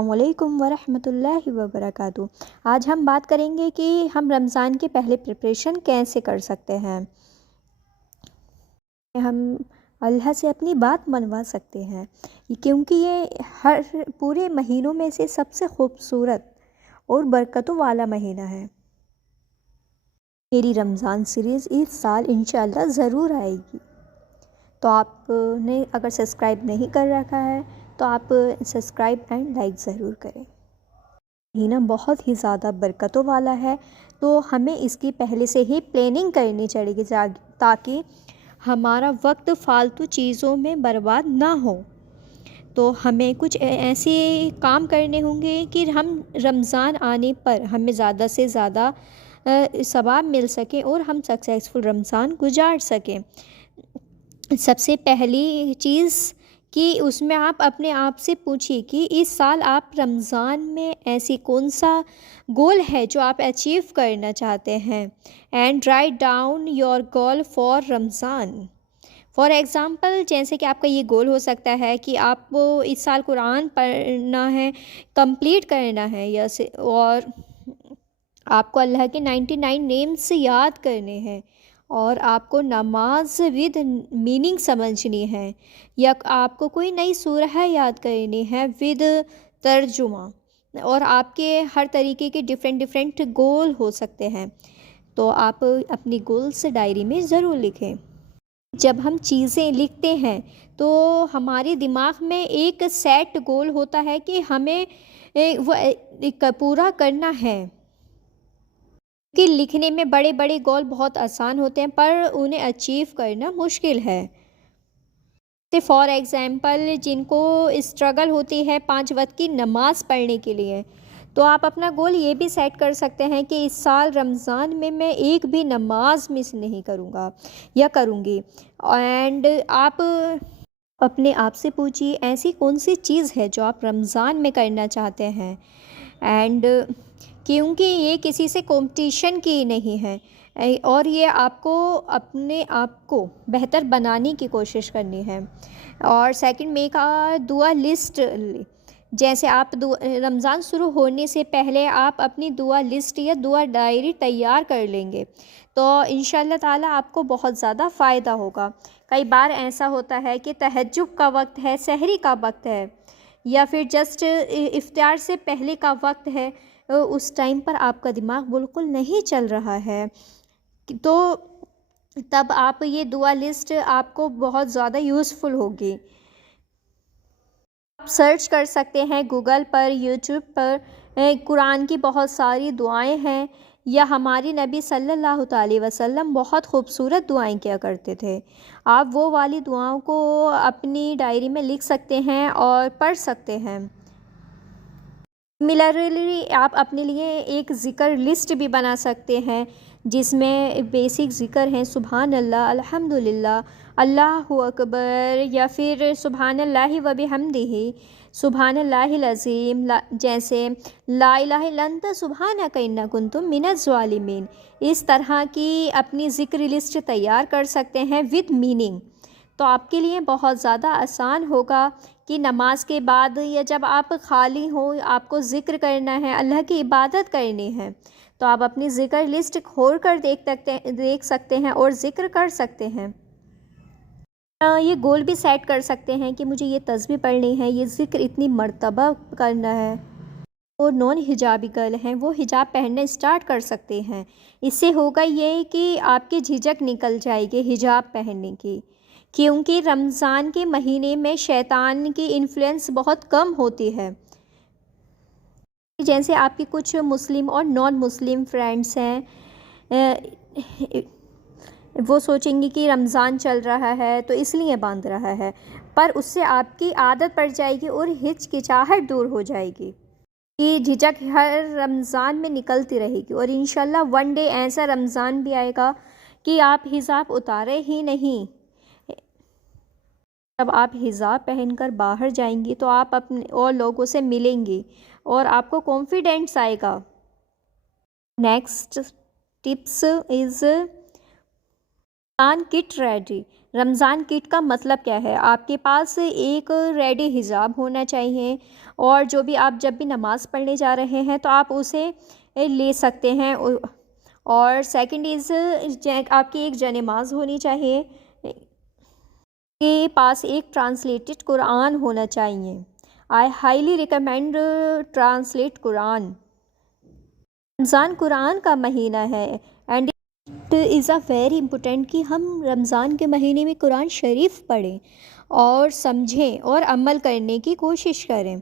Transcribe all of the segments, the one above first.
अस्सलामुअलैकुम वरहमतुल्लाहि वबरकातुहू। आज हम बात करेंगे कि हम रमज़ान के पहले प्रिपरेशन कैसे कर सकते हैं। हम अल्लाह से अपनी बात मनवा सकते हैं क्योंकि ये हर पूरे महीनों में से सबसे खूबसूरत और बरकतों वाला महीना है। मेरी रमज़ान सीरीज़ इस साल इंशाअल्लाह ज़रूर आएगी। तो आपने अगर सब्सक्राइब नहीं कर रखा है तो आप सब्सक्राइब एंड लाइक ज़रूर करें। महीना बहुत ही ज़्यादा बरकतों वाला है, तो हमें इसकी पहले से ही प्लानिंग करनी चाहिए ताकि हमारा वक्त फ़ालतू चीज़ों में बर्बाद ना हो। तो हमें कुछ ऐसे काम करने होंगे कि हम रमज़ान आने पर हमें ज़्यादा से ज़्यादा सवाब मिल सके और हम सक्सेसफुल रमज़ान गुजार सकें। सबसे पहली चीज़ कि उसमें आप अपने आप से पूछिए कि इस साल आप रमज़ान में ऐसी कौन सा गोल है जो आप अचीव करना चाहते हैं। And write down your goal for Ramzan. For example जैसे कि आपका ये गोल हो सकता है कि आपको इस साल कुरान पढ़ना है, कंप्लीट करना है, और आपको अल्लाह के 99 नेम्स याद करने हैं, और आपको नमाज विद मीनिंग समझनी है, या आपको कोई नई सूरह याद करनी है विद तर्जुमा। और आपके हर तरीके के डिफरेंट गोल हो सकते हैं। तो आप अपनी गोल्स डायरी में ज़रूर लिखें। जब हम चीज़ें लिखते हैं तो हमारे दिमाग में एक सेट गोल होता है कि हमें वो पूरा करना है। कि लिखने में बड़े बड़े गोल बहुत आसान होते हैं पर उन्हें अचीव करना मुश्किल है। फॉर एग्ज़ाम्पल जिनको स्ट्रगल होती है 5 वक्त की नमाज़ पढ़ने के लिए, तो आप अपना गोल ये भी सेट कर सकते हैं कि इस साल रमज़ान में मैं एक भी नमाज मिस नहीं करूँगा या करूँगी। एंड आप अपने आप से पूछिए ऐसी कौन सी चीज़ है जो आप रमज़ान में करना चाहते हैं। एंड क्योंकि ये किसी से कंपटीशन की नहीं है, और ये आपको अपने आप को बेहतर बनाने की कोशिश करनी है। और सेकंड मेक अ दुआ लिस्ट। जैसे आप रमज़ान शुरू होने से पहले आप अपनी दुआ लिस्ट या दुआ डायरी तैयार कर लेंगे तो इंशाअल्लाह ताला आपको बहुत ज़्यादा फ़ायदा होगा। कई बार ऐसा होता है कि तहज्जुद का वक्त है, सहरी का वक्त है, या फिर जस्ट इफ्तार से पहले का वक्त है, उस टाइम पर आपका दिमाग बिल्कुल नहीं चल रहा है, तो तब आप ये दुआ लिस्ट आपको बहुत ज़्यादा यूज़फुल होगी। आप सर्च कर सकते हैं गूगल पर, यूट्यूब पर, कुरान की बहुत सारी दुआएं हैं, या हमारे नबी सल्लल्लाहु अलैहि वसल्लम बहुत खूबसूरत दुआएं किया करते थे। आप वो वाली दुआओं को अपनी डायरी में लिख सकते हैं और पढ़ सकते हैं। सिमिलरली आप अपने लिए एक ज़िक्र लिस्ट भी बना सकते हैं जिसमें बेसिक ज़िक्र हैं सुभान अल्लाह, अल्हम्दुलिल्लाह, अल्लाहु अकबर, या फिर सुभानल्लाहि व बिहम्दिही, सुभानल्लाहिल अज़ीम, जैसे ला इलाहा इल्ला अंता सुब्हानक इन्नी कुन्तु मिनज़ ज़ालिमीन। इस तरह की अपनी ज़िक्र लिस्ट तैयार कर सकते हैं विद मीनिंग। तो आपके लिए बहुत ज़्यादा आसान होगा कि नमाज के बाद या जब आप खाली हो, आपको ज़िक्र करना है, अल्लाह की इबादत करनी है, तो आप अपनी ज़िक्र लिस्ट खोल कर देख सकते हैं और ज़िक्र कर सकते हैं। ये गोल भी सेट कर सकते हैं कि मुझे ये तस्बीह पढ़नी है, ये ज़िक्र इतनी मर्तबा करना है। और नॉन हिजाबी गर्ल हैं वो हिजाब पहनना स्टार्ट कर सकते हैं। इससे होगा ये कि आपकी झिझक निकल जाएगी हिजाब पहनने की, क्योंकि रमज़ान के महीने में शैतान की इन्फ्लुएंस बहुत कम होती है। जैसे आपकी कुछ मुस्लिम और नॉन मुस्लिम फ्रेंड्स हैं, वो सोचेंगे कि रमज़ान चल रहा है तो इसलिए बांध रहा है, पर उससे आपकी आदत पड़ जाएगी और हिचकिचाहट दूर हो जाएगी। ये झिझक हर रमज़ान में निकलती रहेगी, और इंशाल्लाह वन डे ऐसा रमज़ान भी आएगा कि आप हिजाब उतारे ही नहीं। जब आप हिजाब पहनकर बाहर जाएंगी तो आप अपने और लोगों से मिलेंगी और आपको कॉन्फिडेंस आएगा। Next tips is Ramzan kit ready. Ramzan kit का मतलब क्या है? आपके पास एक रेडी हिजाब होना चाहिए, और जो भी आप जब भी नमाज़ पढ़ने जा रहे हैं तो आप उसे ले सकते हैं। और सेकंड इज़ आपकी एक जनेमाज़ होनी चाहिए, के पास एक ट्रांसलेटेड कुरान होना चाहिए। I highly recommend translate Quran. Ramzan Quran का महीना है and it is a very important कि हम रमज़ान के महीने में कुरान शरीफ पढ़ें और समझें और अमल करने की कोशिश करें,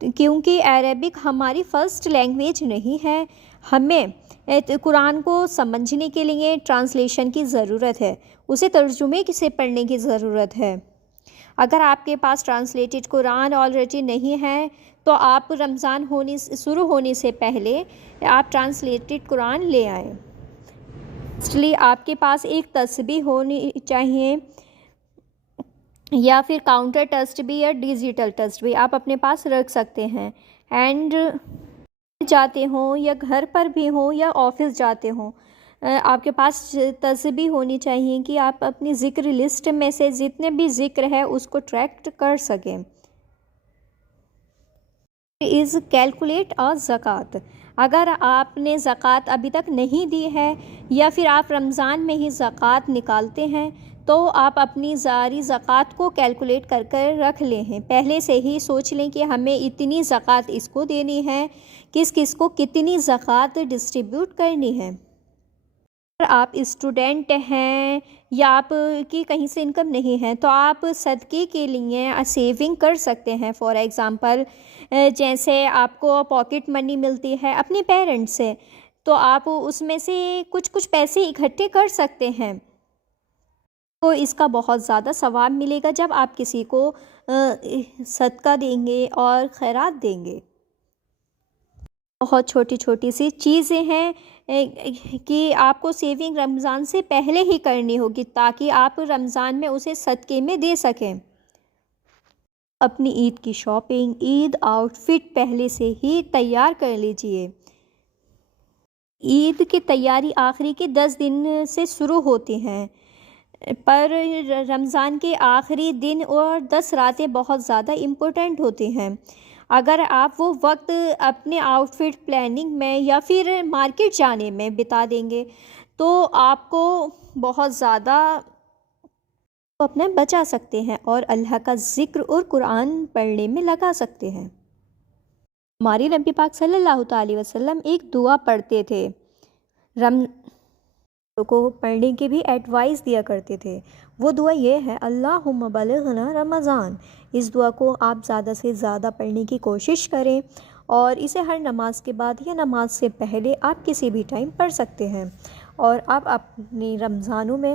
क्योंकि अरबिक हमारी फ़र्स्ट लैंग्वेज नहीं है। हमें कुरान को समझने के लिए ट्रांसलेशन की ज़रूरत है, उसे तर्जुमे से पढ़ने की ज़रूरत है। अगर आपके पास ट्रांसलेटेड कुरान ऑलरेडी नहीं है तो आप रमज़ान शुरू होने से पहले आप ट्रांसलेटेड कुरान ले आएँ। इसलिए आपके पास एक तस्बीह होनी चाहिए, या फिर काउंटर तस्बीह या डिजिटल तस्बीह आप अपने पास रख सकते हैं। एंड जाते हों या घर पर भी हों या ऑफिस जाते हों, आपके पास तस्बीह होनी चाहिए कि आप अपनी ज़िक्र लिस्ट में से जितने भी ज़िक्र है उसको ट्रैक कर सकें। इज़ कैलकुलेट अ ज़कात। अगर आपने ज़कात अभी तक नहीं दी है या फिर आप रमज़ान में ही ज़कात निकालते हैं तो आप अपनी जारी ज़कात को कैलकुलेट कर कर रख लें हैं। पहले से ही सोच लें कि हमें इतनी ज़कात इसको देनी है, किस किस को कितनी ज़कात डिस्ट्रीब्यूट करनी है। अगर आप स्टूडेंट हैं या आपकी कहीं से इनकम नहीं है तो आप सदक़े के लिए सेविंग कर सकते हैं। फॉर एग्ज़ाम्पल जैसे आपको पॉकेट मनी मिलती है अपने पेरेंट्स से, तो आप उसमें से कुछ कुछ पैसे इकट्ठे कर सकते हैं, तो इसका बहुत ज़्यादा सवाब मिलेगा जब आप किसी को सदका देंगे और खैरात देंगे। बहुत छोटी छोटी सी चीज़ें हैं कि आपको सेविंग रमज़ान से पहले ही करनी होगी ताकि आप रमज़ान में उसे सदक़े में दे सकें। अपनी ईद की शॉपिंग, ईद आउटफिट पहले से ही तैयार कर लीजिए। ईद की तैयारी आखिरी के 10 दिन से शुरू होती हैं, पर रमज़ान के आखिरी दिन और 10 रातें बहुत ज़्यादा इम्पोर्टेंट होती हैं। अगर आप वो वक्त अपने आउटफिट प्लानिंग में या फिर मार्केट जाने में बिता देंगे तो आपको बहुत ज़्यादा अपना बचा सकते हैं और अल्लाह का ज़िक्र और कुरान पढ़ने में लगा सकते हैं। हमारे नबी पाक सल्लल्लाहु अलैहि वसल्लम एक दुआ पढ़ते थे, को पढ़ने की भी एडवाइस दिया करते थे। वो दुआ ये है, अल्लाहुम्मा बलिगना रमज़ान। इस दुआ को आप ज़्यादा से ज़्यादा पढ़ने की कोशिश करें और इसे हर नमाज के बाद या नमाज से पहले आप किसी भी टाइम पढ़ सकते हैं। और आप अपने रमज़ानों में